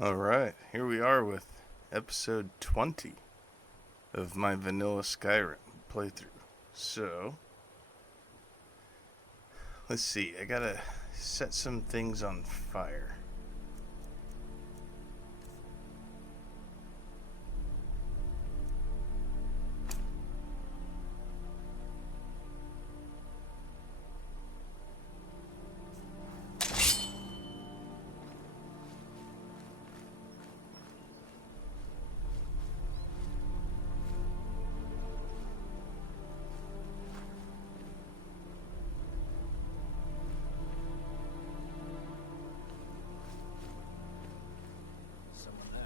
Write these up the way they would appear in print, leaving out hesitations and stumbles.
Alright, here we are with episode 20 of my vanilla Skyrim playthrough. So, let's see, I gotta set some things on fire. Someone there.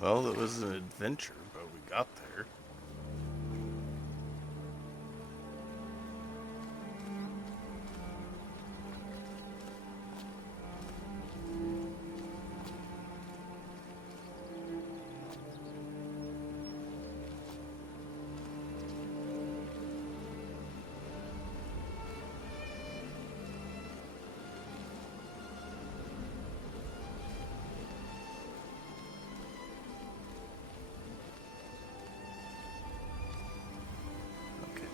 Well, it was an adventure, but we got there. Okay.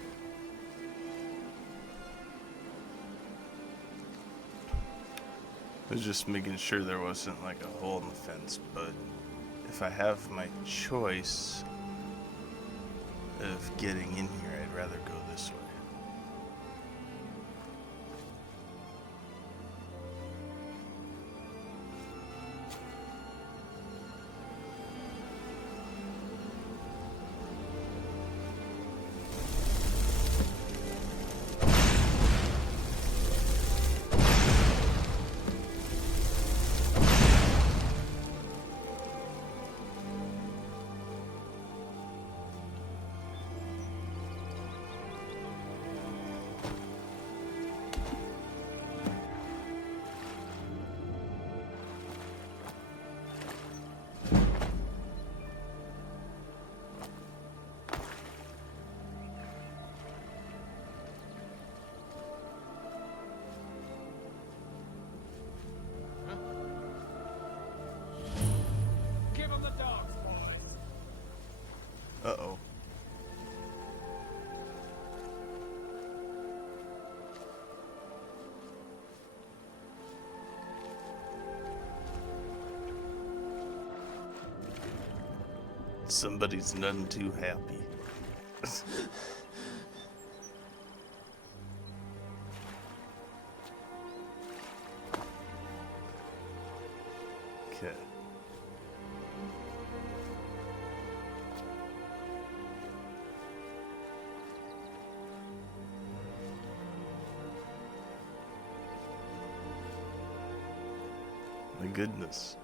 I was just making sure there wasn't like a hole in the fence, but if I have my choice of getting in here, I'd rather go this way. Give him the dogs, boys. Uh-oh. Somebody's none too happy. Okay. My goodness.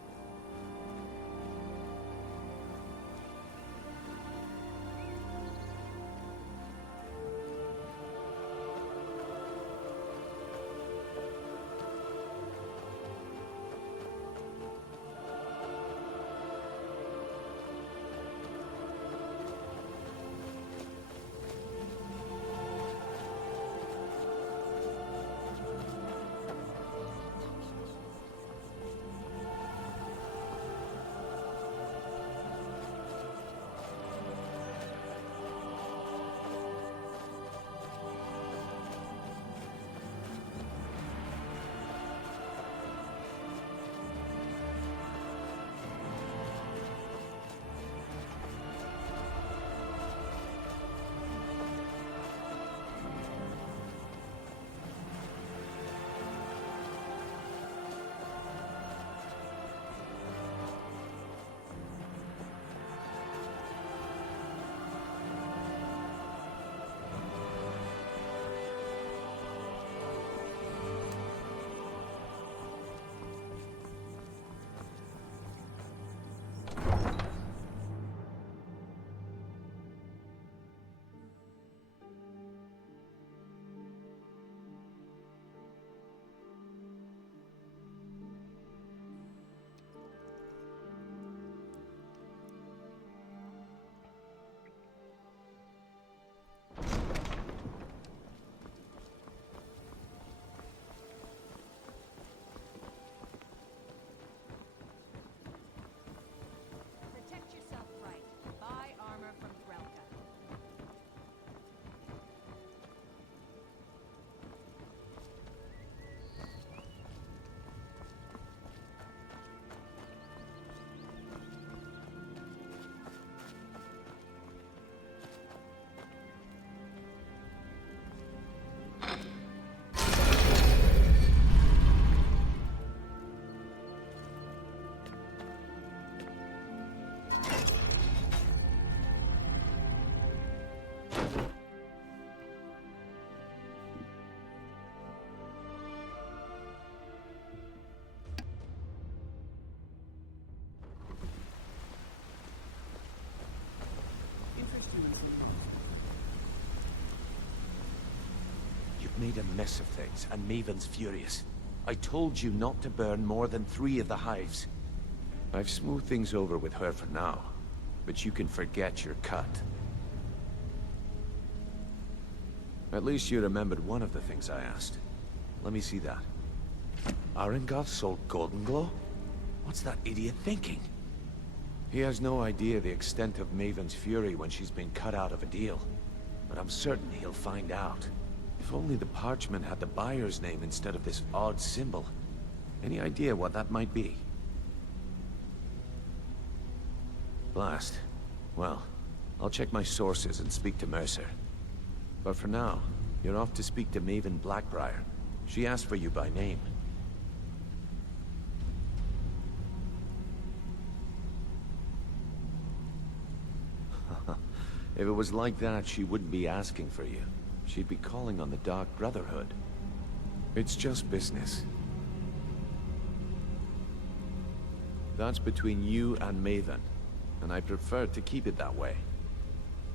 made a mess of things, and Maven's furious. I told you not to burn more than 3 of the hives. I've smoothed things over with her for now, but you can forget your cut. At least you remembered one of the things I asked. Let me see that. Arengoth sold Golden Glow? What's that idiot thinking? He has no idea the extent of Maven's fury when she's been cut out of a deal. But I'm certain he'll find out. If only the parchment had the buyer's name instead of this odd symbol. Any idea what that might be? Blast. Well, I'll check my sources and speak to Mercer. But for now, you're off to speak to Maven Blackbriar. She asked for you by name. If it was like that, she wouldn't be asking for you. She'd be calling on the Dark Brotherhood. It's just business. That's between you and Maven, and I prefer to keep it that way.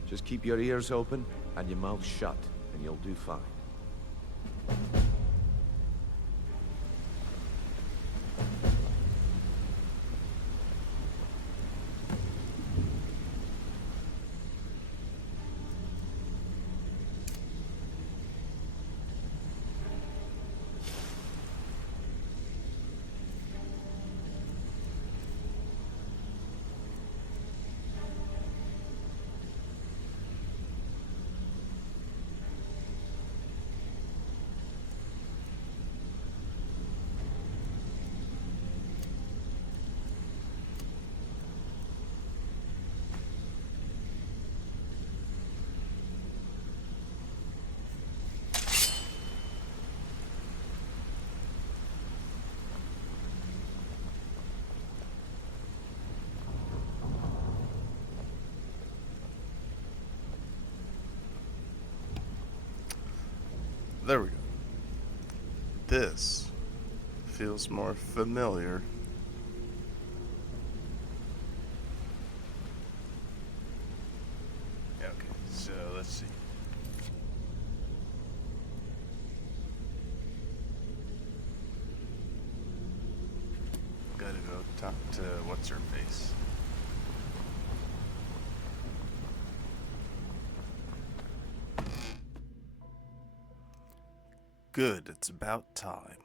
Just keep your ears open and your mouth shut, and you'll do fine. There we go. This feels more familiar. Okay, so let's see. Gotta go talk to what's her face. Good, it's about time.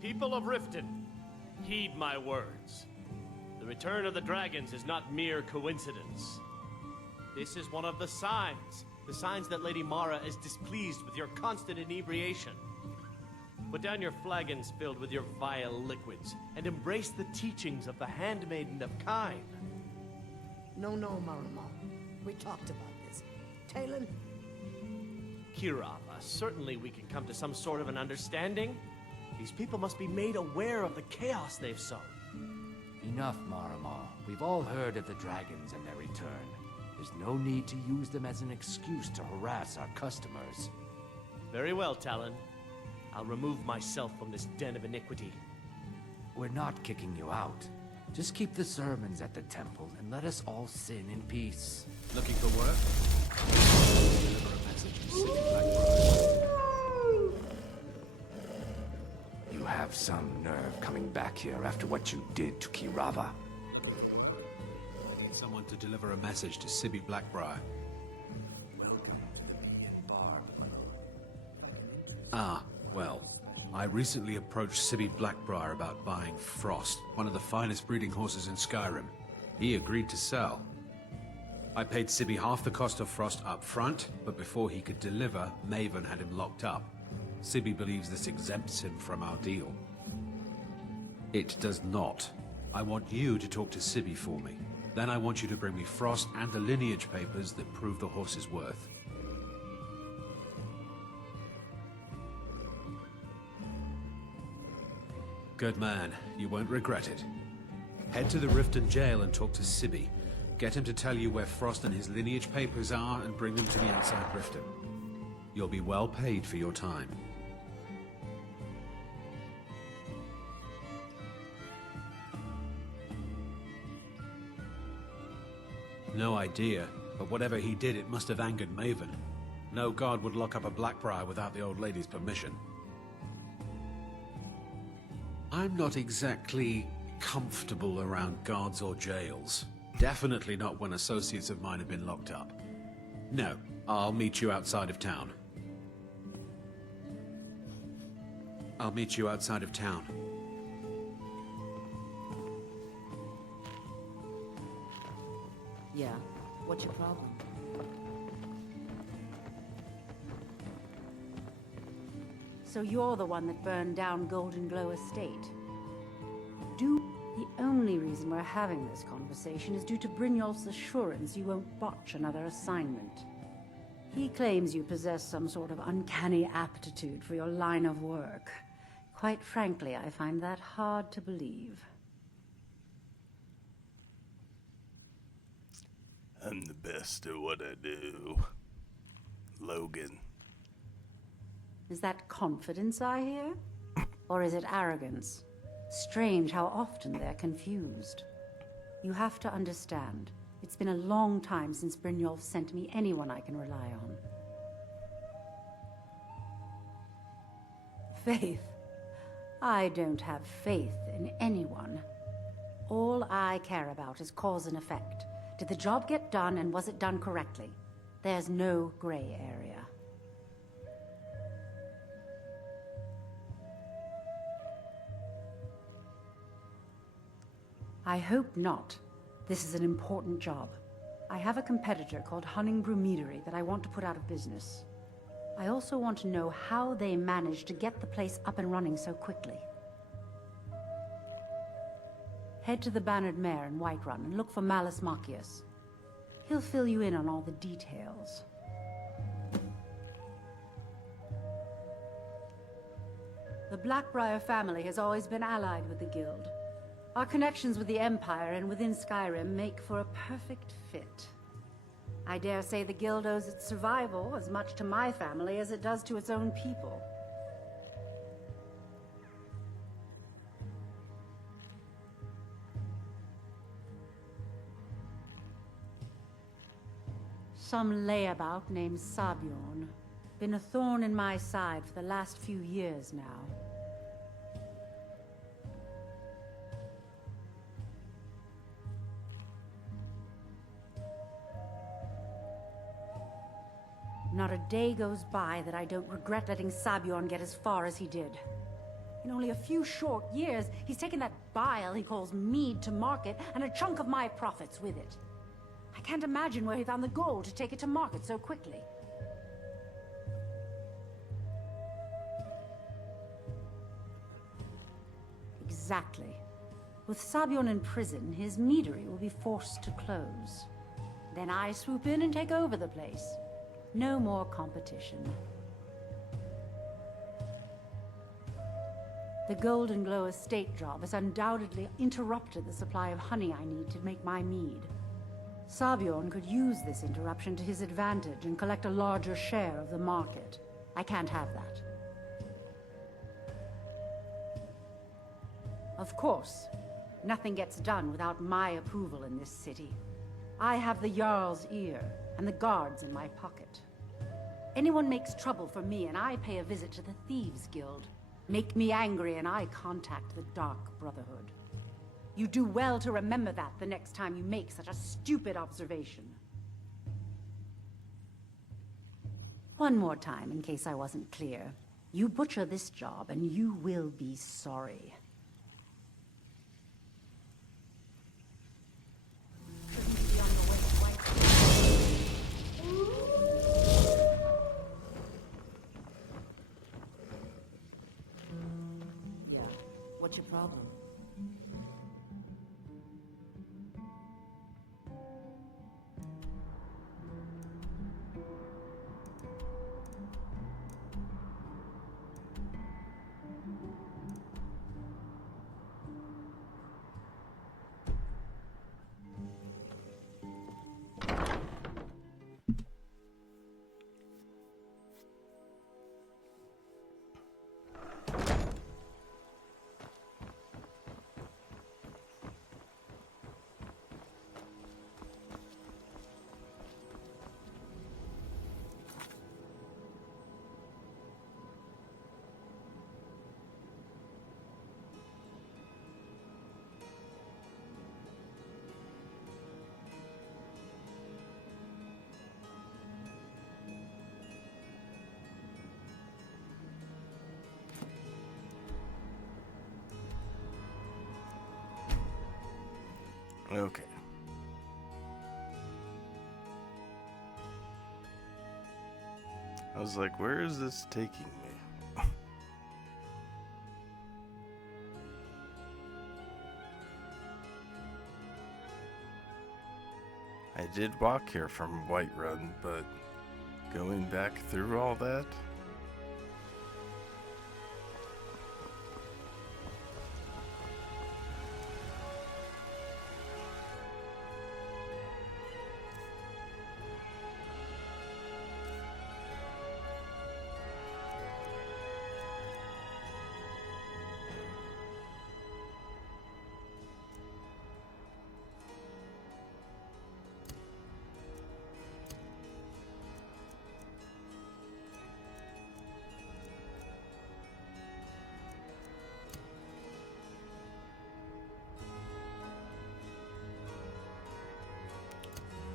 People of Riften, heed my words. The return of the dragons is not mere coincidence. This is one of the signs that Lady Mara is displeased with your constant inebriation. Put down your flagons filled with your vile liquids, and embrace the teachings of the Handmaiden of Kine. No, Marama. We talked about this. Talon? Kirava, certainly we can come to some sort of an understanding. These people must be made aware of the chaos they've sown. Enough, Marama. We've all heard of the dragons and their return. There's no need to use them as an excuse to harass our customers. Very well, Talon. I'll remove myself from this den of iniquity. We're not kicking you out. Just keep the sermons at the temple and let us all sin in peace. Looking for work? Deliver a message to City Blackbriar. You have some nerve coming back here after what you did to Kirava. Need someone to deliver a message to Sibby Blackbriar. Welcome to the Bee and Bar. Ah, well, I recently approached Sibby Blackbriar about buying Frost, one of the finest breeding horses in Skyrim. He agreed to sell. I paid Sibby half the cost of Frost up front, but before he could deliver, Maven had him locked up. Sibby believes this exempts him from our deal. It does not. I want you to talk to Sibby for me. Then I want you to bring me Frost and the lineage papers that prove the horse's worth. Good man. You won't regret it. Head to the Riften jail and talk to Sibby. Get him to tell you where Frost and his lineage papers are and bring them to me outside Riften. You'll be well paid for your time. No idea, but whatever he did, it must have angered Maven. No guard would lock up a Blackbriar without the old lady's permission. I'm not exactly comfortable around guards or jails. Definitely not when associates of mine have been locked up. No, I'll meet you outside of town. I'll meet you outside of town. Yeah, what's your problem? So you're the one that burned down Golden Glow Estate. The only reason we're having this conversation is due to Brynjolf's assurance you won't botch another assignment. He claims you possess some sort of uncanny aptitude for your line of work. Quite frankly, I find that hard to believe. I'm the best at what I do. Logan. Is that confidence I hear? Or is it arrogance? Strange how often they're confused. You have to understand, it's been a long time since Brynjolf sent me anyone I can rely on. Faith? I don't have faith in anyone. All I care about is cause and effect. Did the job get done, and was it done correctly? There's no gray area. I hope not. This is an important job. I have a competitor called Hunningbrew Meadery that I want to put out of business. I also want to know how they managed to get the place up and running so quickly. Head to the Bannered Mare in Whiterun and look for Malus Machius. He'll fill you in on all the details. The Blackbriar family has always been allied with the Guild. Our connections with the Empire and within Skyrim make for a perfect fit. I dare say the Guild owes its survival as much to my family as it does to its own people. Some layabout named Sabjorn. Been a thorn in my side for the last few years now. Not a day goes by that I don't regret letting Sabjorn get as far as he did. In only a few short years, he's taken that bile he calls mead to market, and a chunk of my profits with it. I can't imagine where he found the gold to take it to market so quickly. Exactly. With Sabjorn in prison, his meadery will be forced to close. Then I swoop in and take over the place. No more competition. The Golden Glow estate job has undoubtedly interrupted the supply of honey I need to make my mead. Sabjorn could use this interruption to his advantage and collect a larger share of the market. I can't have that. Of course, nothing gets done without my approval in this city. I have the Jarl's ear and the guards in my pocket. Anyone makes trouble for me and I pay a visit to the Thieves Guild. Make me angry and I contact the Dark Brotherhood. You do well to remember that the next time you make such a stupid observation. One more time, in case I wasn't clear. You butcher this job and you will be sorry. What's your problem? Okay. I was like, where is this taking me? I did walk here from Whiterun, but going back through all that?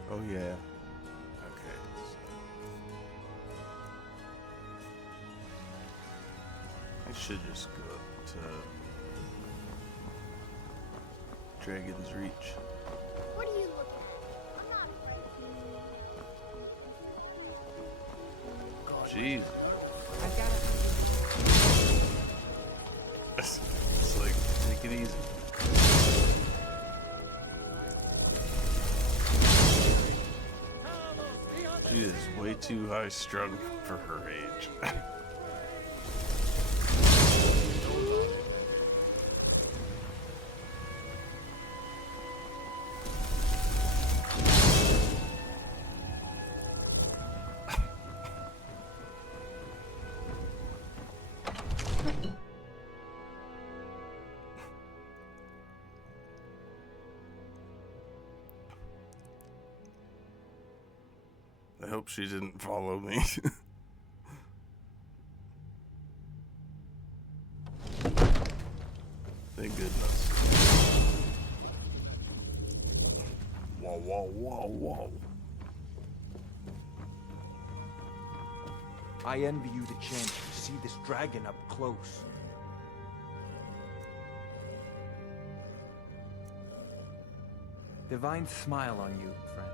Oh yeah. Okay. I should just go up to Dragon's Reach. What are you looking at? I'm not afraid. Jeez. I got it. It's like, take it easy. She is way too high strung for her age. I hope she didn't follow me. Thank goodness. Whoa, whoa, whoa, whoa. I envy you the chance to see this dragon up close. Divine smile on you, friend.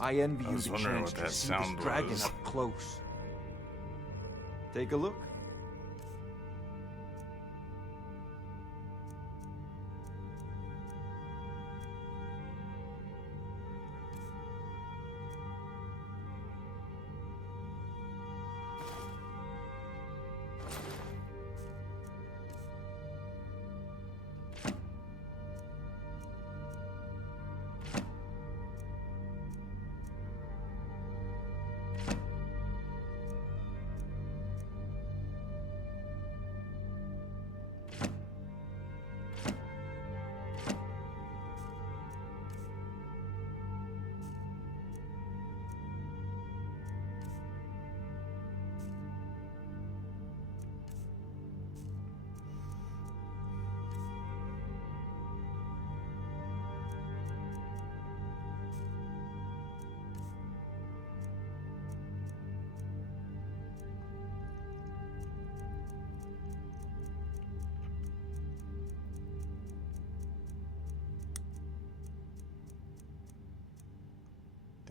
I envy I you was the wondering chance what to that see this sound dragon was. up close. Take a look.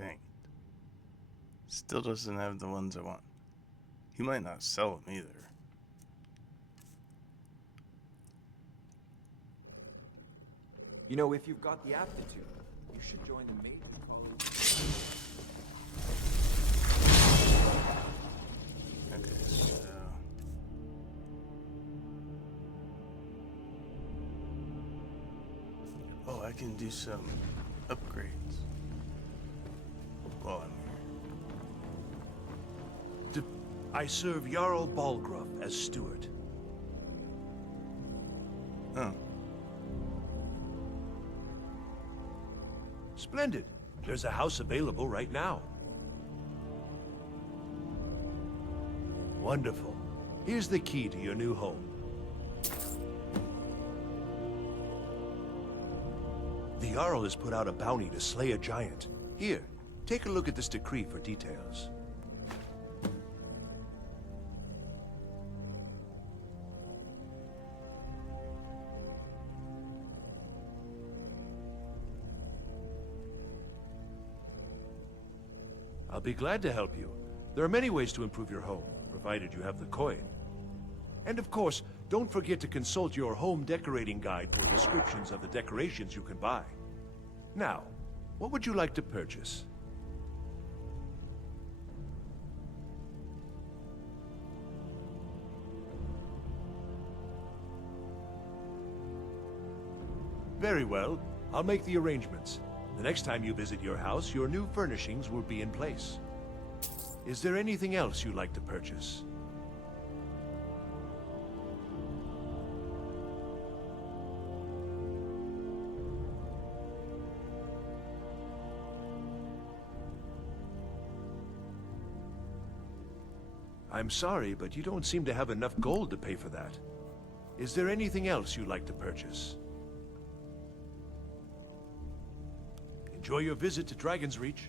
Dang it. Still doesn't have the ones I want. He might not sell them either. You know, if you've got the aptitude, you should join the maiden. Okay, so... Oh, I can do some upgrades while I'm here. I serve Jarl Balgruff as steward. Oh. Splendid. There's a house available right now. Wonderful. Here's the key to your new home. The Jarl has put out a bounty to slay a giant. Here, take a look at this decree for details. I'll be glad to help you. There are many ways to improve your home, provided you have the coin. And of course, don't forget to consult your home decorating guide for descriptions of the decorations you can buy. Now, what would you like to purchase? Very well. I'll make the arrangements. The next time you visit your house, your new furnishings will be in place. Is there anything else you'd like to purchase? I'm sorry, but you don't seem to have enough gold to pay for that. Is there anything else you'd like to purchase? Enjoy your visit to Dragon's Reach.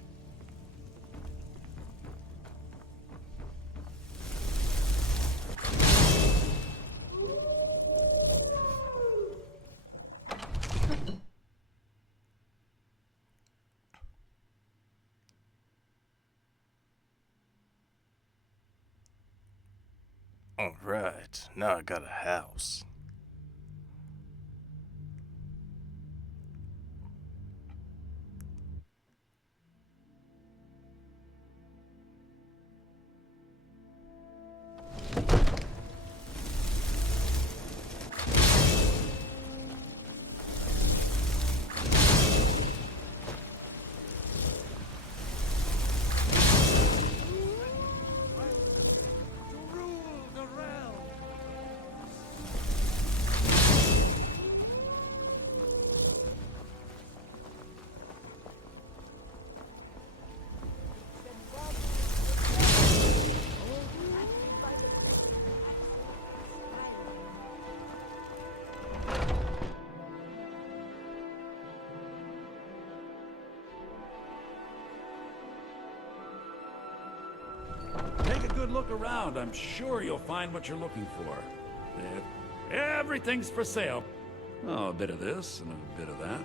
Alright, now I got a house. Take a good look around. I'm sure you'll find what you're looking for. Everything's for sale. Oh, a bit of this and a bit of that.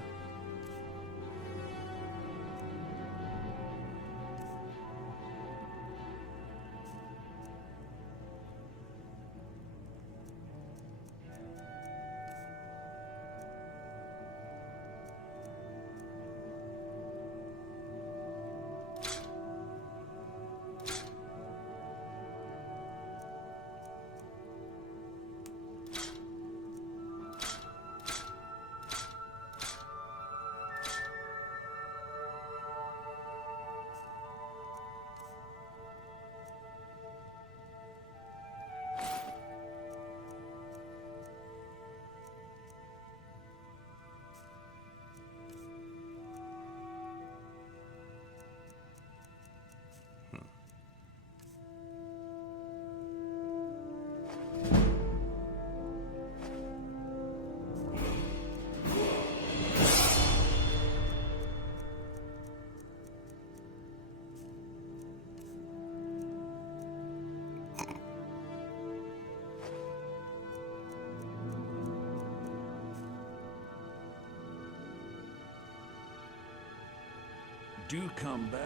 do come back.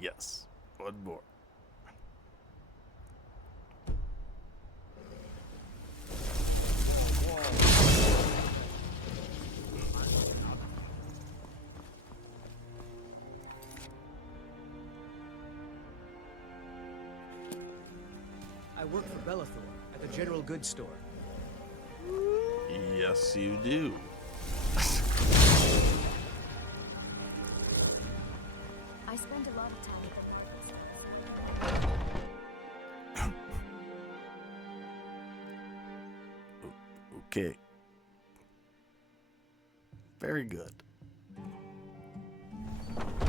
Yes, one more. I work for Bellathor at the General Goods Store. Yes, you do. I spend a lot of time with the Dragons. Okay. Very good. Welcome.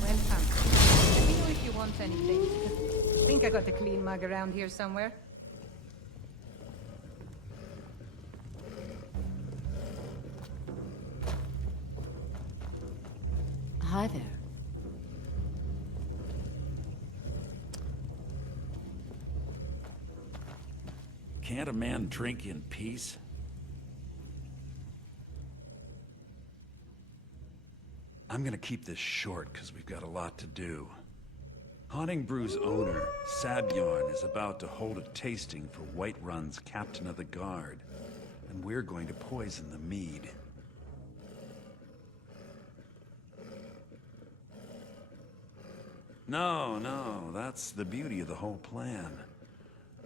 Let me know if you want anything. I think I got a clean mug around here somewhere. Hi there. Can't a man drink in peace? I'm gonna keep this short, because we've got a lot to do. Haunting Brew's owner, Sabjorn, is about to hold a tasting for Whiterun's Captain of the Guard, and we're going to poison the mead. No, that's the beauty of the whole plan.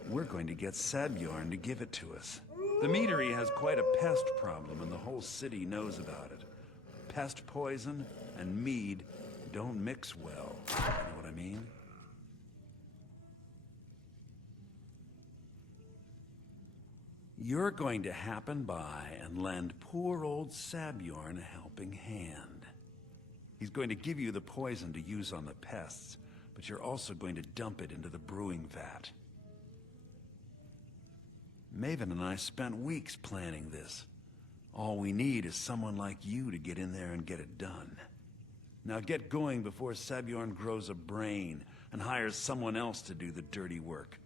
We're going to get Sabjorn to give it to us. The meadery has quite a pest problem, and the whole city knows about it. Pest poison and mead don't mix well. You know what I mean? You're going to happen by and lend poor old Sabjorn a helping hand. He's going to give you the poison to use on the pests, but you're also going to dump it into the brewing vat. Maven and I spent weeks planning this. All we need is someone like you to get in there and get it done. Now get going before Sabjorn grows a brain and hires someone else to do the dirty work.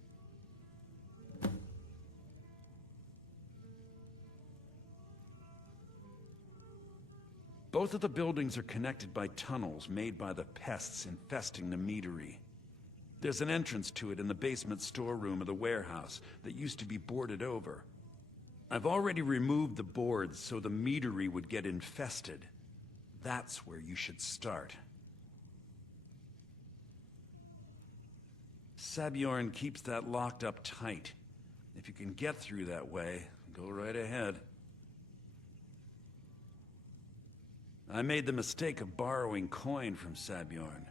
Both of the buildings are connected by tunnels made by the pests infesting the meadery. There's an entrance to it in the basement storeroom of the warehouse that used to be boarded over. I've already removed the boards so the meadery would get infested. That's where you should start. Sabjorn keeps that locked up tight. If you can get through that way, go right ahead. I made the mistake of borrowing coin from Sabjorn.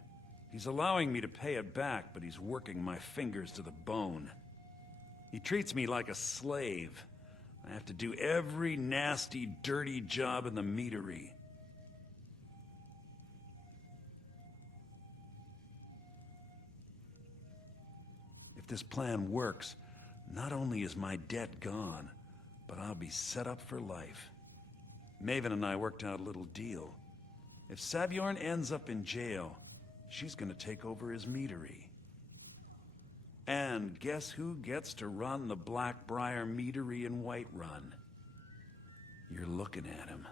He's allowing me to pay it back, but he's working my fingers to the bone. He treats me like a slave. I have to do every nasty, dirty job in the meadery. If this plan works, not only is my debt gone, but I'll be set up for life. Maven and I worked out a little deal. If Sabjorn ends up in jail, she's gonna take over his meadery. And guess who gets to run the Blackbriar meadery in Whiterun? You're looking at him.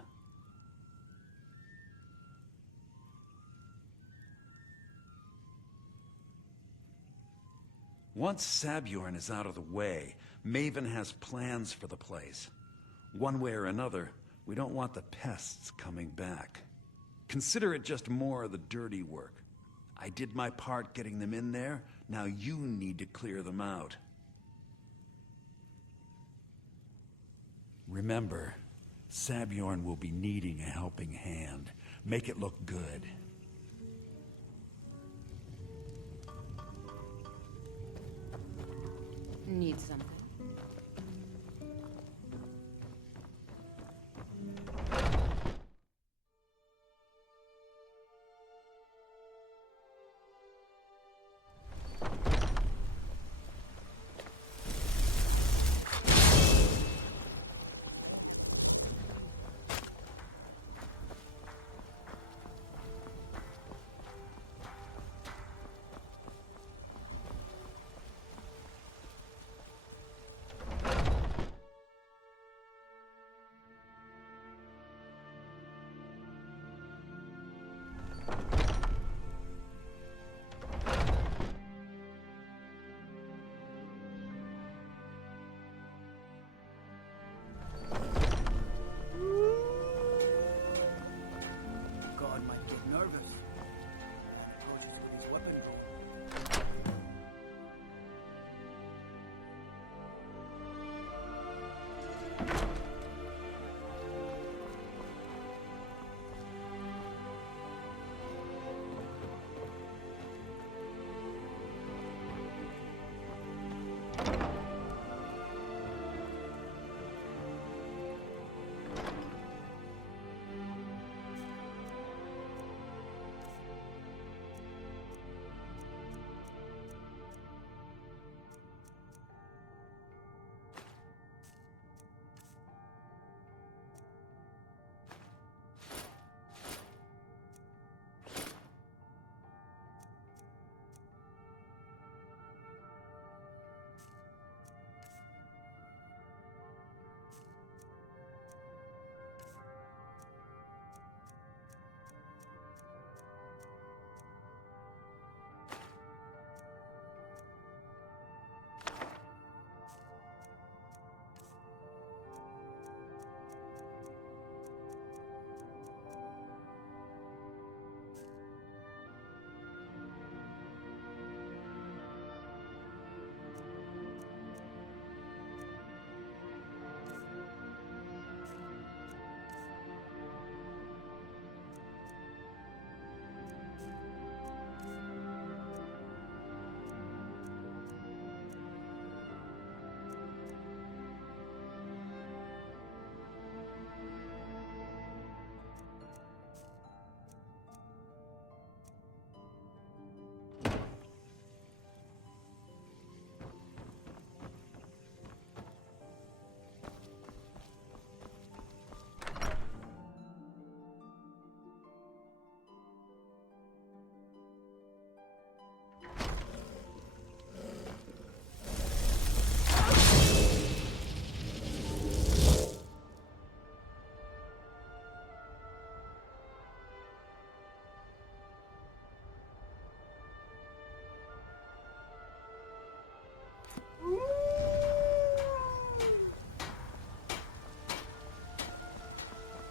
Once Sabjorn is out of the way, Maven has plans for the place. One way or another, we don't want the pests coming back. Consider it just more of the dirty work. I did my part getting them in there, now you need to clear them out. Remember, Sabjorn will be needing a helping hand. Make it look good. Need something? God might get nervous. Approaches with his weapon drawn.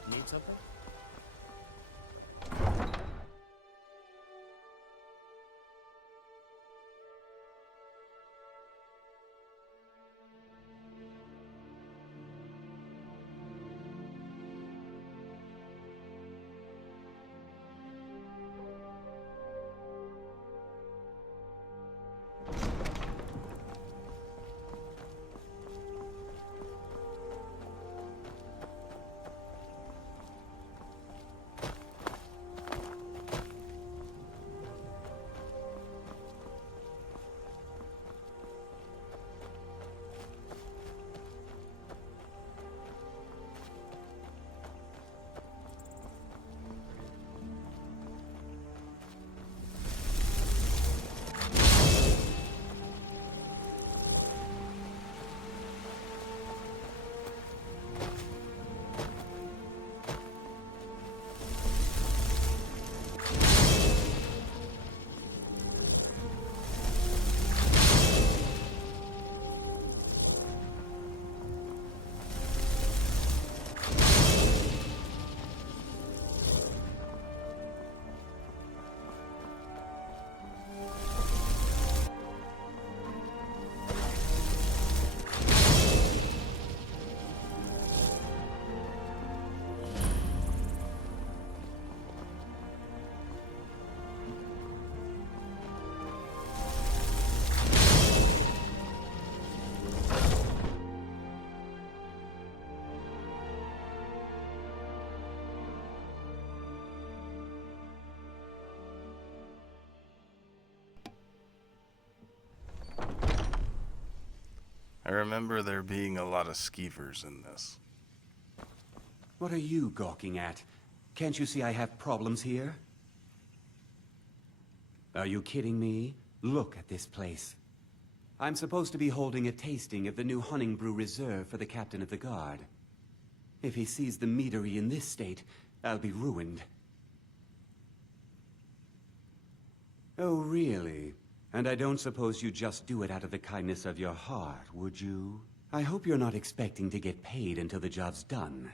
Need something? I remember there being a lot of skeevers in this. What are you gawking at? Can't you see I have problems here? Are you kidding me? Look at this place. I'm supposed to be holding a tasting of the new Hunting Brew Reserve for the Captain of the Guard. If he sees the meadery in this state, I'll be ruined. Oh, really? And I don't suppose you'd just do it out of the kindness of your heart, would you? I hope you're not expecting to get paid until the job's done.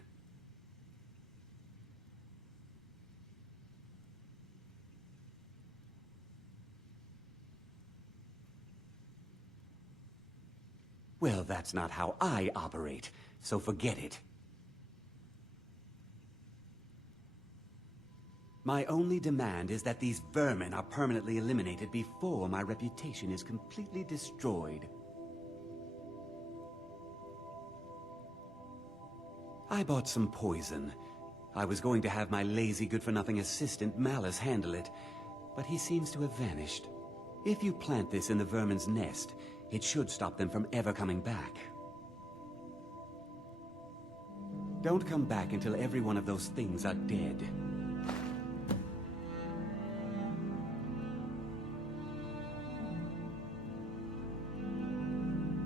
Well, that's not how I operate, so forget it. My only demand is that these vermin are permanently eliminated before my reputation is completely destroyed. I bought some poison. I was going to have my lazy, good-for-nothing assistant Malice handle it, but he seems to have vanished. If you plant this in the vermin's nest, it should stop them from ever coming back. Don't come back until every one of those things are dead.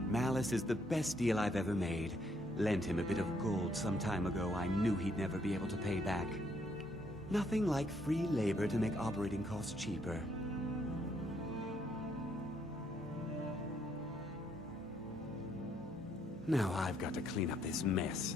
Malice is the best deal I've ever made. Lent him a bit of gold some time ago I knew he'd never be able to pay back. Nothing like free labor to make operating costs cheaper. Now I've got to clean up this mess.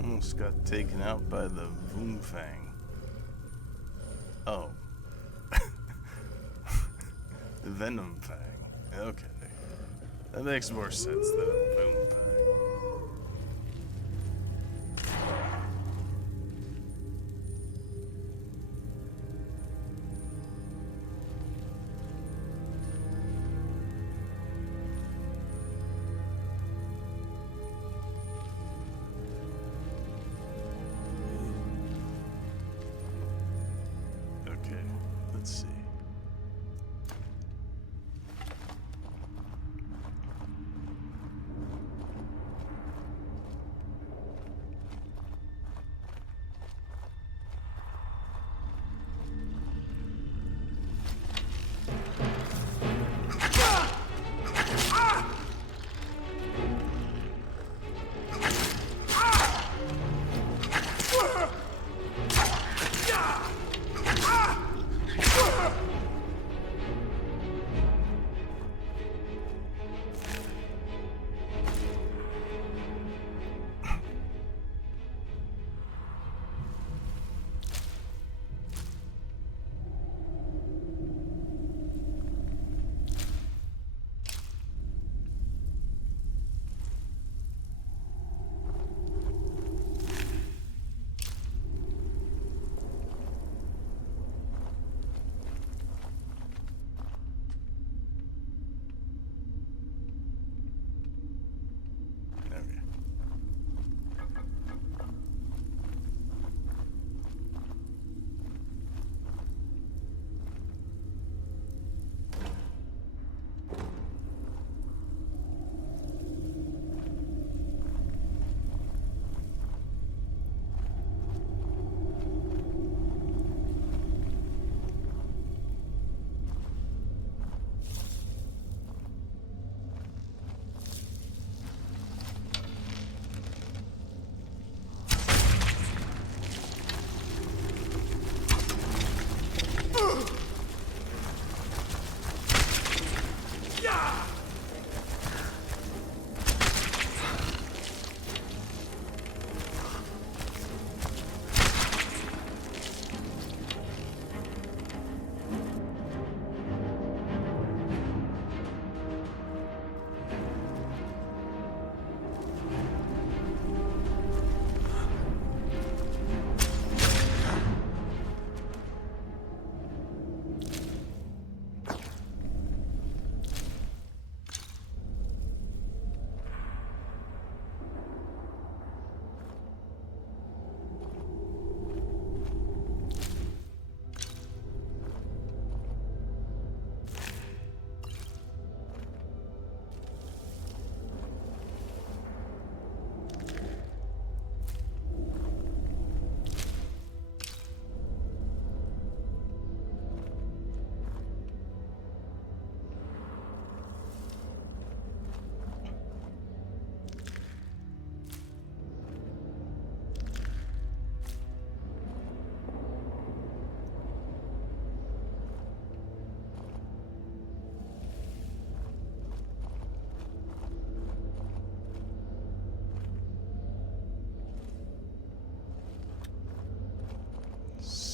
Almost got taken out by the Voomfang. Oh. The Venom Fang. Okay. That makes more sense than Voomfang. Let's see.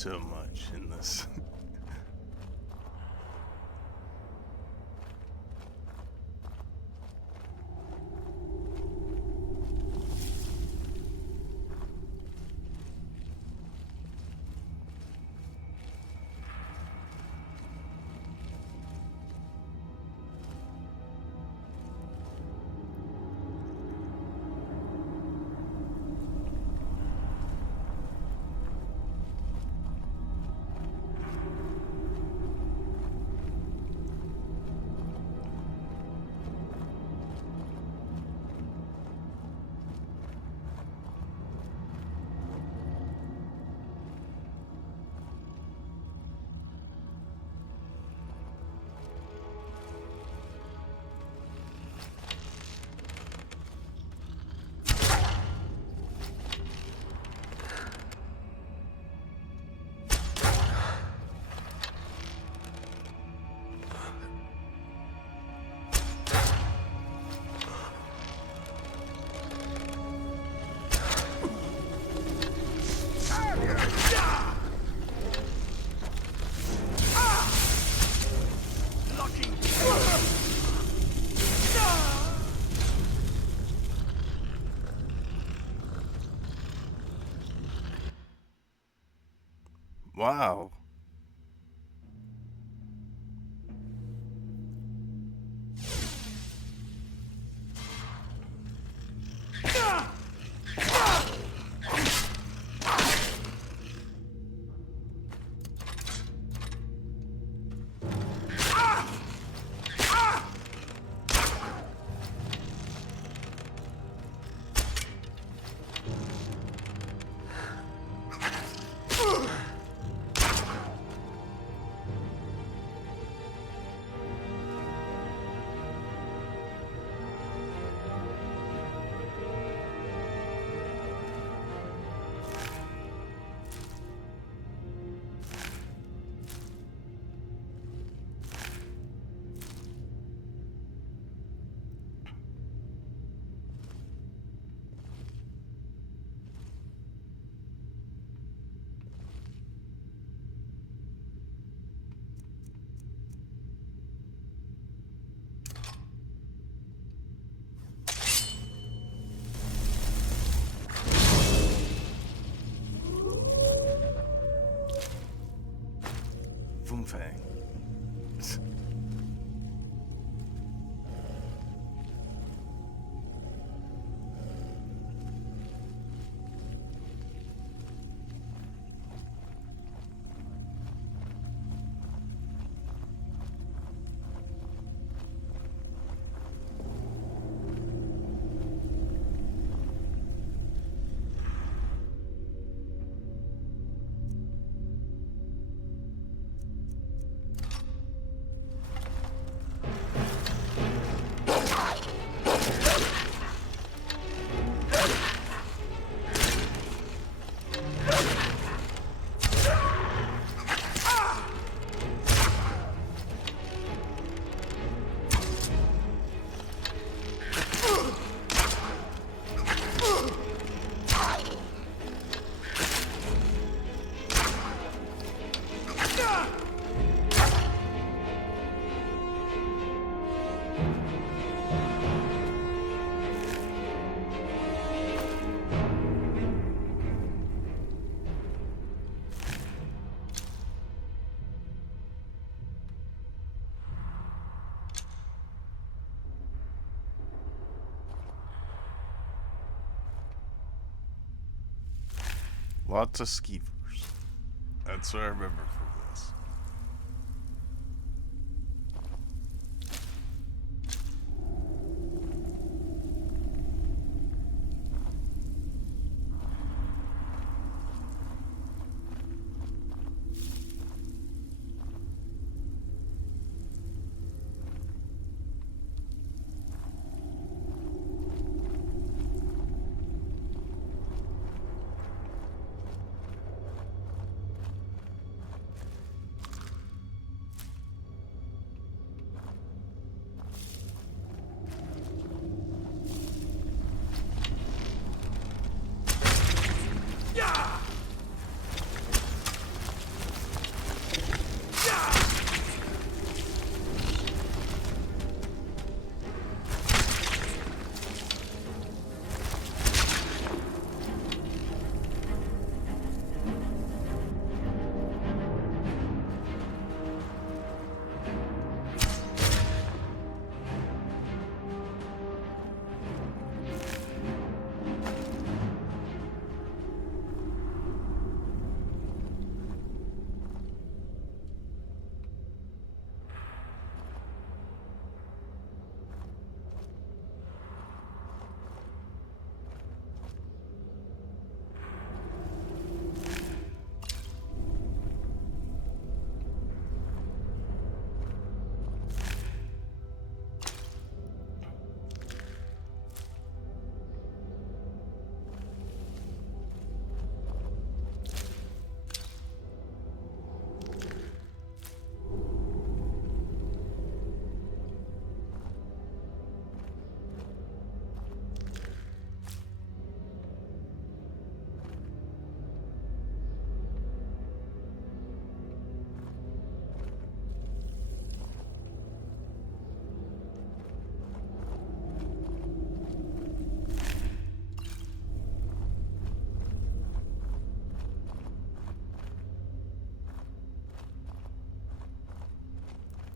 so much in this. Wow. Boomfang. Lots of skeevers. That's what I remember from this.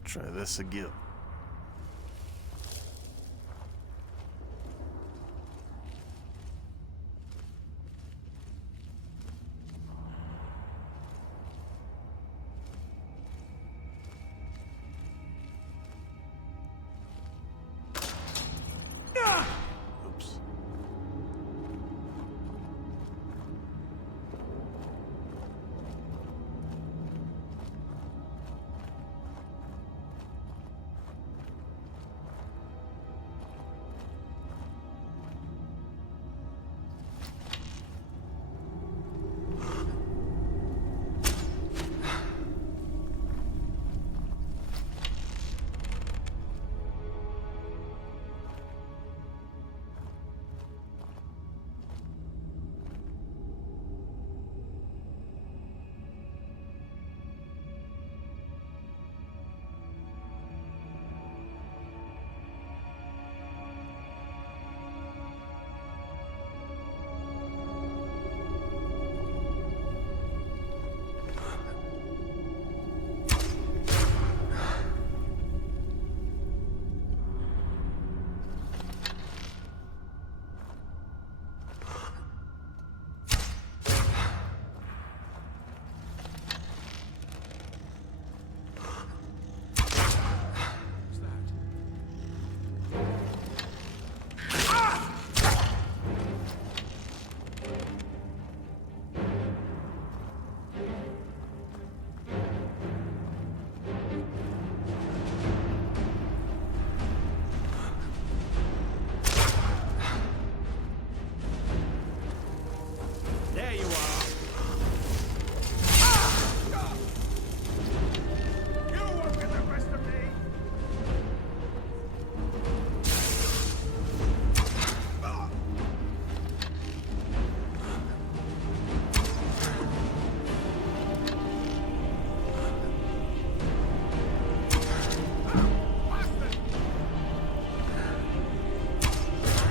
Try this again. Oops. There you are. You won't get the best of me!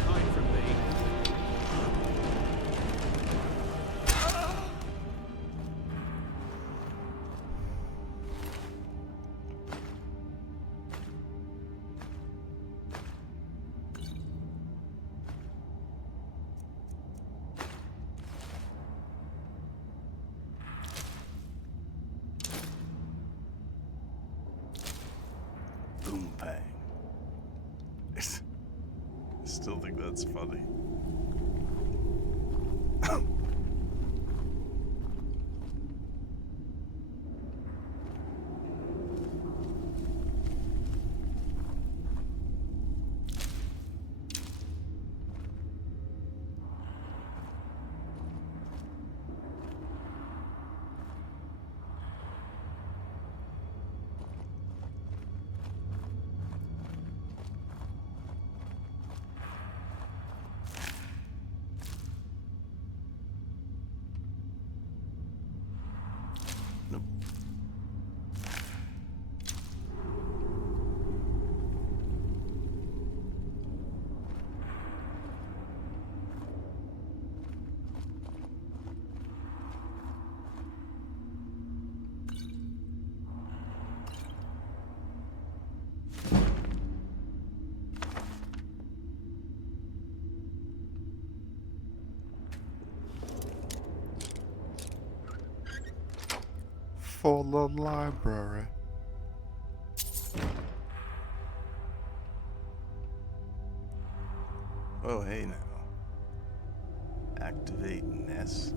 Hide from me. Boom bang. I still think that's funny. Nope. For the library. Oh, hey now. Activate nest.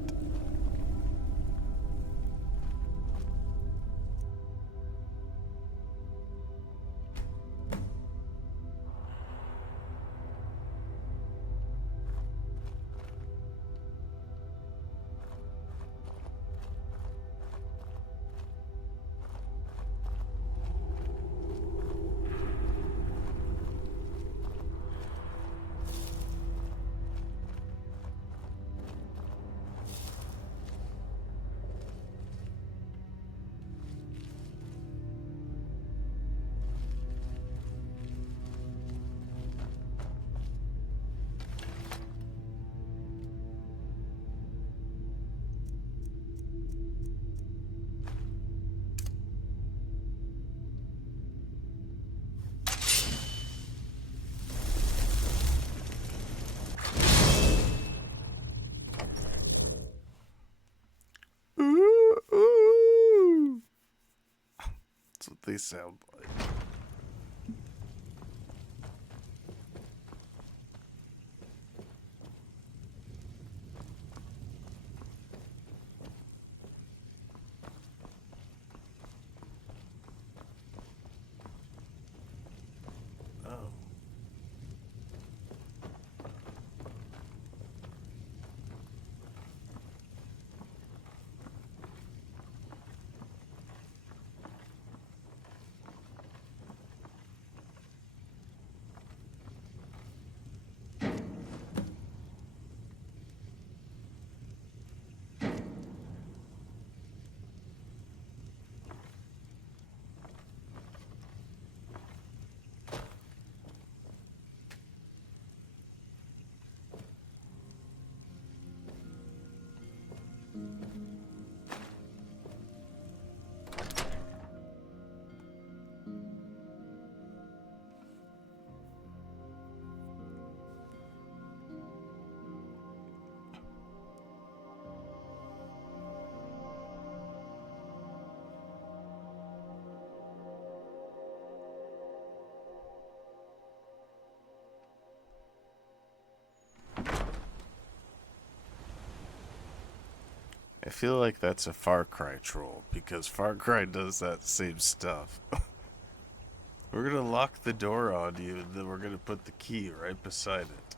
what they sound like. I feel like that's a Far Cry troll, because Far Cry does that same stuff. We're gonna lock the door on you, and then we're gonna put the key right beside it.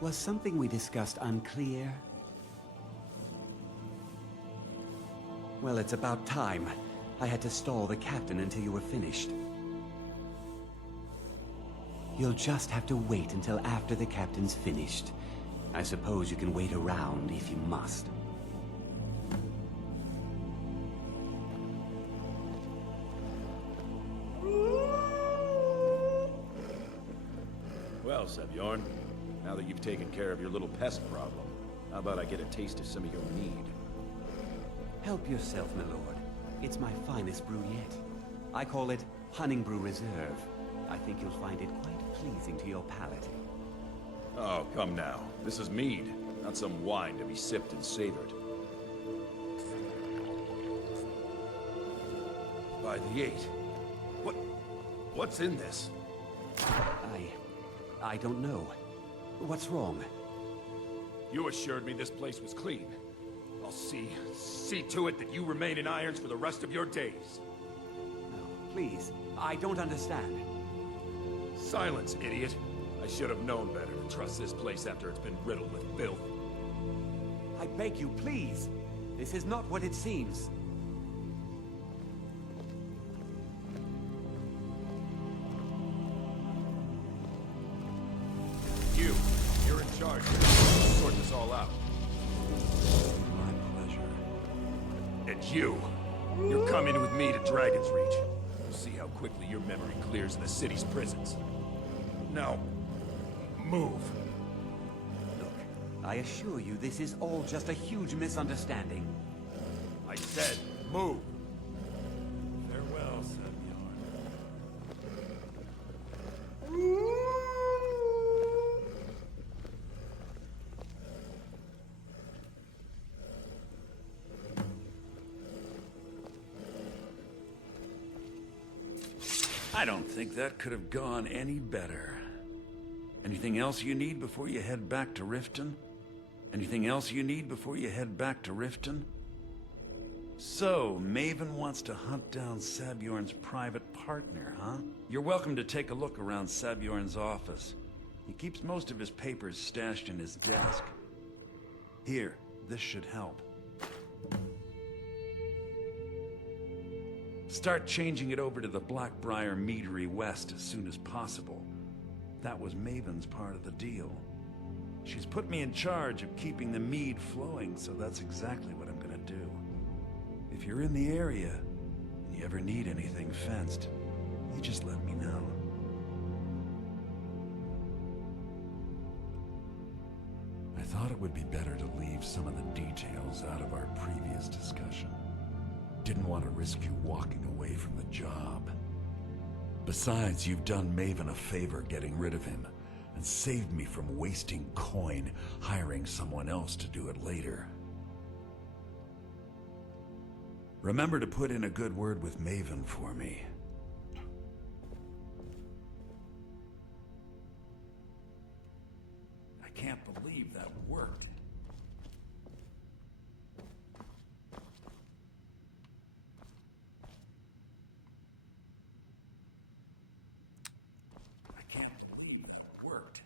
Was something we discussed unclear? Well, it's about time. I had to stall the captain until you were finished. You'll just have to wait until after the captain's finished. I suppose you can wait around if you must. Well, Sebjorn, now that you've taken care of your little pest problem, how about I get a taste of some of your mead? Help yourself, my lord. It's my finest brew yet. I call it Hunting Brew Reserve. I think you'll find it quite pleasing to your palate. Oh, come now. This is mead, not some wine to be sipped and savored. By the 8. What's in this? I don't know. What's wrong? You assured me this place was clean. I'll see to it that you remain in irons for the rest of your days. No, please. I don't understand. Silence, idiot. I should have known better to trust this place after it's been riddled with filth. I beg you, please. This is not what it seems. You're in charge. Sort this all out. My pleasure. And you're coming with me to Dragon's Reach. We'll see how quickly your memory clears in the city's prisons. Now, move. Look, I assure you this is all just a huge misunderstanding. I said, move. Farewell, Sebjorn. I don't think that could have gone any better. Anything else you need before you head back to Riften? Anything else you need before you head back to Riften? So, Maven wants to hunt down Sabjorn's private partner, huh? You're welcome to take a look around Sabjorn's office. He keeps most of his papers stashed in his desk. Here, this should help. Start changing it over to the Blackbriar Meadery West as soon as possible. That was Maven's part of the deal. She's put me in charge of keeping the mead flowing, so that's exactly what I'm gonna do. If you're in the area, and you ever need anything fenced, you just let me know. thought it would be better to leave some of the details out of our previous discussion. Didn't want to risk you walking away from the job. Besides, you've done Maven a favor getting rid of him, and saved me from wasting coin hiring someone else to do it later. Remember to put in a good word with Maven for me. I can't believe that worked. I can't believe that worked.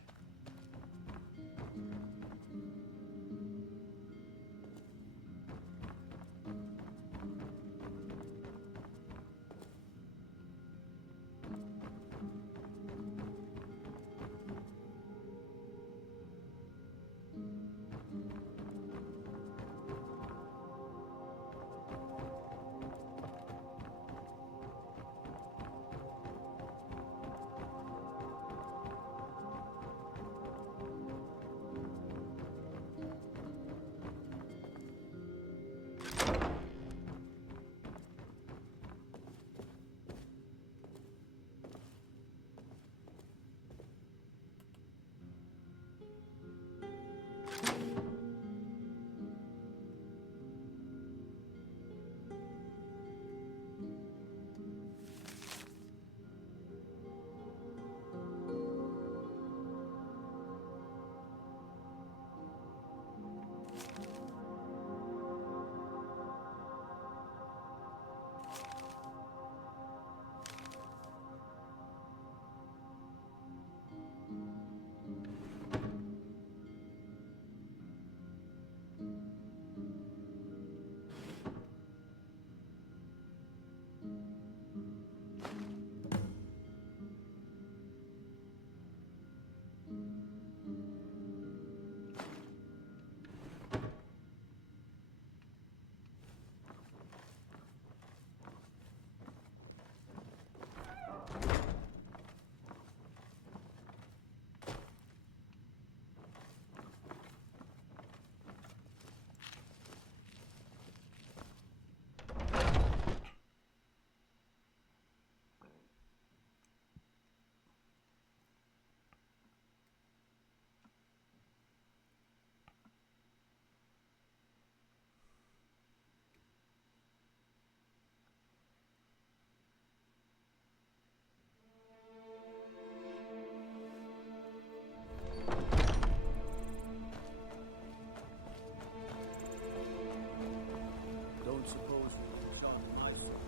Don't suppose we shot my son.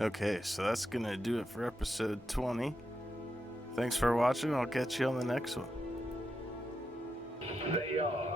Okay, so that's gonna do it for episode 20. Thanks for watching. I'll catch you on the next one. They are